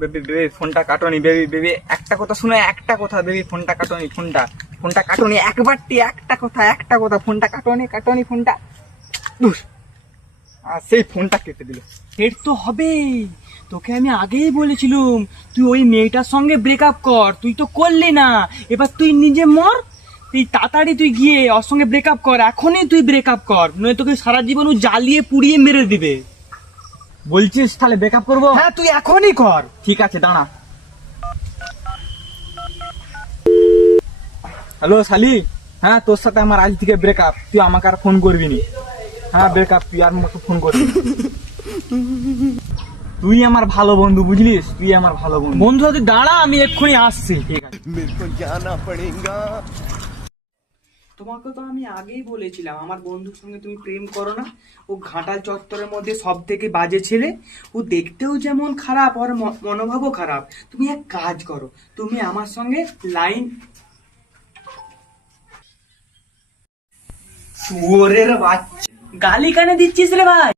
Baby baby ফোনটা কাটোনি baby baby, একটা কথা শুনে, একটা কথা বেবি, ফোনটা কাটোনি, ফোনটা কাটোনি, একবারটি একটা কথা, ফোনটা কাটোনি ফোনটা। ধুস, আর সেই ফোনটা কেটে দিল। এর তো হবেই, তোকে আমি আগেই বলেছিলুম তুই ওই মেয়েটার সঙ্গে ব্রেকআপ কর, তুই তো করলি না। এবার তুই নিজে মর, তুই তাড়াতাড়ি তুই গিয়ে ওর সঙ্গে ব্রেকআপ কর, এখনই তুই ব্রেকআপ কর, নয় তোকে সারা জীবন ও জ্বালিয়ে পুড়িয়ে মেরে দিবে। বলছিস তাহলে ব্রেকআপ করবো? হ্যাঁ তুই এখনই কর। ঠিক আছে, দাঁড়া। হ্যালো শালি, হ্যাঁ তোর সাথে আমার আজ থেকে ব্রেকআপ, তুই আমাকে আর ফোন করবি নি। হ্যাঁ ব্রেকআপ, তুই আর আমাকে ফোন করবি না। তুই আমার ভালো বন্ধু, বুঝলিস, তুই আমার ভালো বন্ধু। বন্ধু তুই দাঁড়া, আমি এক্ষুনি আসছি। ঠিক আছে। তোমাকে তো আমি আগেই বলেছিলাম আমার বন্ধুর সঙ্গে তুমি প্রেম করো না। ও ঘাটাল চত্বরের মধ্যে সব থেকে বাজে ছেলে। ও দেখতেও যেমন খারাপ, ওর মনোভাবও খারাপ। তুমি এক কাজ করো, তুমি আমার সঙ্গে লাইন। শুয়োরের বাচ্চা, গালি কানে দিচ্ছিস রে ভাই?